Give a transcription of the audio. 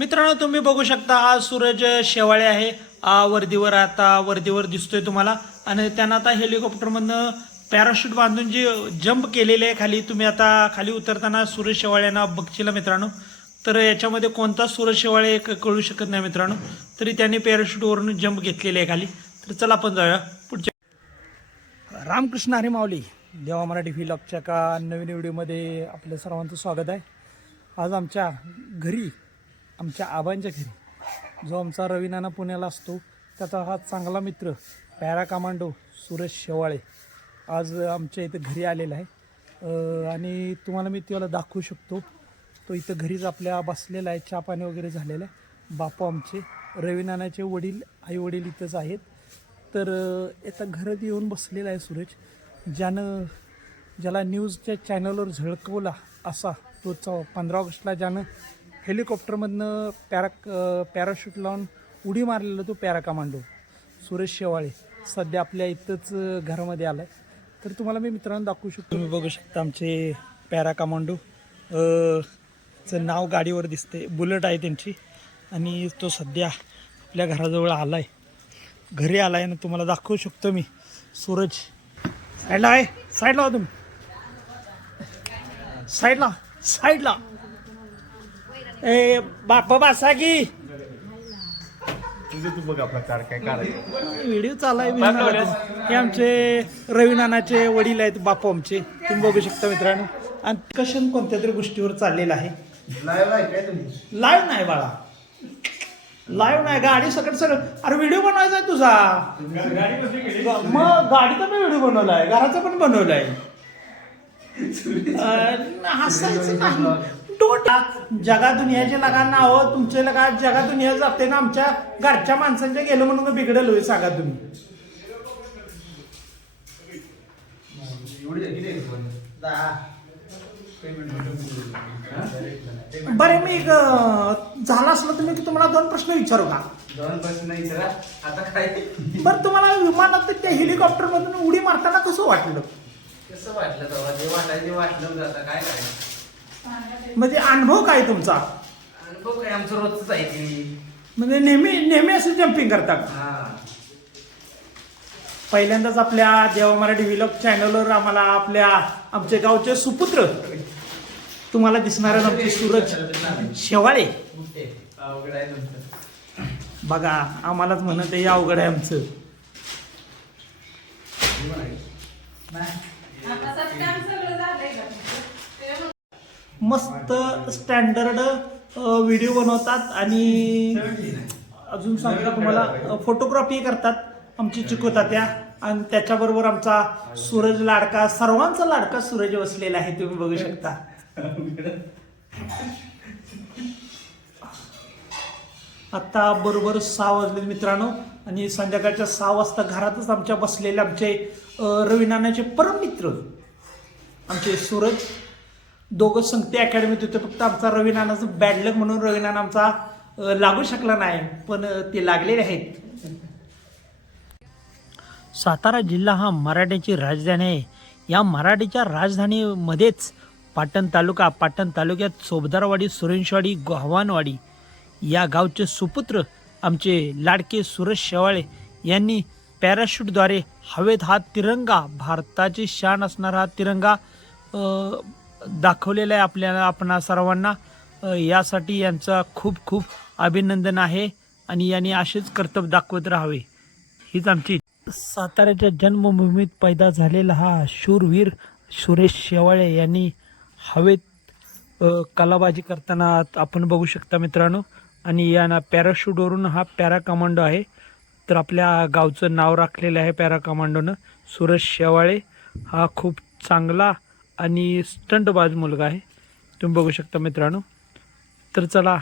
मित्रांनो तुम्ही बघू शकता आज सूरज शेवाळे आहे. वर्दीवर आता वर्दीवर दिसतोय तुम्हाला. आणि त्यांना आता हेलिकॉप्टरमधनं पॅराशूट बांधून जे जंप केलेले आहे खाली तुम्ही आता खाली उतरताना सूरज शेवाळे यांना बघशीला मित्रांनो. तर याच्यामध्ये कोणता सूरज शेवाळे कळू शकत नाही मित्रांनो. तरी त्यांनी पॅराशूटवरून जंप घेतलेले आहे खाली. तर चला आपण जाऊया पुढच्या. रामकृष्ण हरे माऊली देवा मराठी व्हिलॉगच्या का नवीन व्हिडिओमध्ये आपल्या सर्वांचं स्वागत आहे. आज आमच्या घरी आमच्या आबांच्या घरी. जो आमचा रवीनाना पुण्याला असतो त्याचा हा चांगला मित्र पॅरा कमांडो सुरेश शेवाळे आज आमच्या इथं घरी आलेला आहे. आणि तुम्हाला मी त्याला दाखवू शकतो. तो इथं घरीच आपल्या बसलेला आहे चहा पाणी वगैरे झालेलं आहे. बापू आमचे रवीनानाचे वडील आई वडील इथंच आहेत. तर आता घरात येऊन बसलेला आहे सुरेश. ज्यानं ज्याला न्यूजच्या चॅनलवर झळकवला असा तो चौ पंधरा ऑगस्टला ज्यानं हेलिकॉप्टरमधनं पॅरा पॅराशूट लावून उडी मारलेला तो पॅरा कमांडो सुरेश शेवाळे सध्या आपल्या इथंच घरामध्ये आला आहे तर तुम्हाला मी मित्रांनो दाखवू शकतो. तुम्ही बघू शकता आमचे पॅरा कमांडो. चं नाव गाडीवर दिसते. बुलेट आहे त्यांची. आणि तो सध्या आपल्या घराजवळ आला आहे घरी आला आहे ना तुम्हाला दाखवू शकतो मी. सूरज. साईडला आहे. साईडला तुम्ही. साईडला. साईडला. ए बापा बासा की. तुझं तू बघ आपला कार काय काढायचं. व्हिडिओ चालाय हे आमचे रवी नानाचे वडील आहेत बापू आमचे. तुम्ही बघू शकता मित्रांनो. आणि कशन कोणत्या तरी गोष्टीवर चाललेलं आहे? लाईव्ह आहे काय तुम्ही? लाईव्ह नाही बाळा. लाईव्ह नाही गाडी सकट सगळं अरे व्हिडिओ बनवायचा आहे तुझा. मग गाडीचा पण व्हिडिओ बनवलाय घराचा पण बनवलाय. अं, हसायचं नाही. डोट जगा दुनियाचे लगा नाव तुमचे लगा जगा दुनिया जाते ना आमच्या घरच्या माणसांच्या गेलो म्हणून का बिघडेल होईल सांगा तुम्ही? बरे मी झाला असलं तर मी तुम्हाला दोन प्रश्न विचारू का? दोन जरा आता काय? बरं तुम्हाला विमानात त्या हेलिकॉप्टर मधून उडी मारताना कसं वाटलं? कसं वाटलं तेव्हा? जे वाटायचं वाटलं काय करायचं? म्हणजे अनुभव काय तुमचा? अनुभव काय? आमचं रोजच आहे म्हणजे नेहमी नेहमी असं जम्पिंग करता का? हा. पहिल्यांदाच आपल्या देवा मराठी विलॉग चॅनलवर आम्हाला आपल्या आमचे गावचे सुपुत्र तुम्हाला दिसणारे आमचे सूरज शेवाळे. अवघड आहे तुमचं. बघा आम्हालाच म्हणत आहे अवघड आहे आमचं. आता? मस्त स्टँडर्ड व्हिडिओ बनवतात आणि अजून सांगतो तुम्हाला फोटोग्राफी करतात. आमची चिकवतात त्या आणि त्याच्याबरोबर आमचा सूरज लाडका सर्वांचा लाडका सूरज बसलेला आहे तुम्ही बघू शकता. आता बरोबर सहा वाजले मित्रांनो आणि संध्याकाळच्या सहा वाजता घरातच आमच्या बसलेले आमचे रवीनानाचे परम मित्र आमचे सूरज. दोघं संगते अकॅडमीत होते. फक्त आमचा रवी नानाचं बॅड लक म्हणून रवी नाना आमचा लागू शकला नाही. पण ते लागलेले आहेत. सातारा जिल्हा हा मराठ्याची राजधानी आहे. या मराठीच्या राजधानीमध्येच पाटण तालुका पाटण तालुक्यात सोबदारवाडी सुरेंशवाडी गोहवानवाडी या गावचे सुपुत्र आमचे लाडके सुरेश शेवाळे यांनी पॅराशूटद्वारे हवेत हा तिरंगा भारताची शान असणारा हा तिरंगा दाखवलेलं आहे आपल्याला आपणा सर्वांना. यासाठी यांचा खूप खूप अभिनंदन आहे आणि यांनी असेच कर्तव्य दाखवत राहावे. हीच आमची साताऱ्याच्या जन्मभूमीत पैदा झालेला हा शूरवीर सुरेश शेवाळे यांनी हवेत कलाबाजी करताना आपण बघू शकता मित्रांनो. आणि यांना पॅराशूटवरून हा पॅरा कमांडो आहे. तर आपल्या गावचं नाव राखलेलं आहे पॅरा कमांडोनं. सुरेश शेवाळे हा खूप चांगला आणि स्टंटबाज मुलगा आहे. तुम्ही बघू शकता मित्रांनो. तर चला.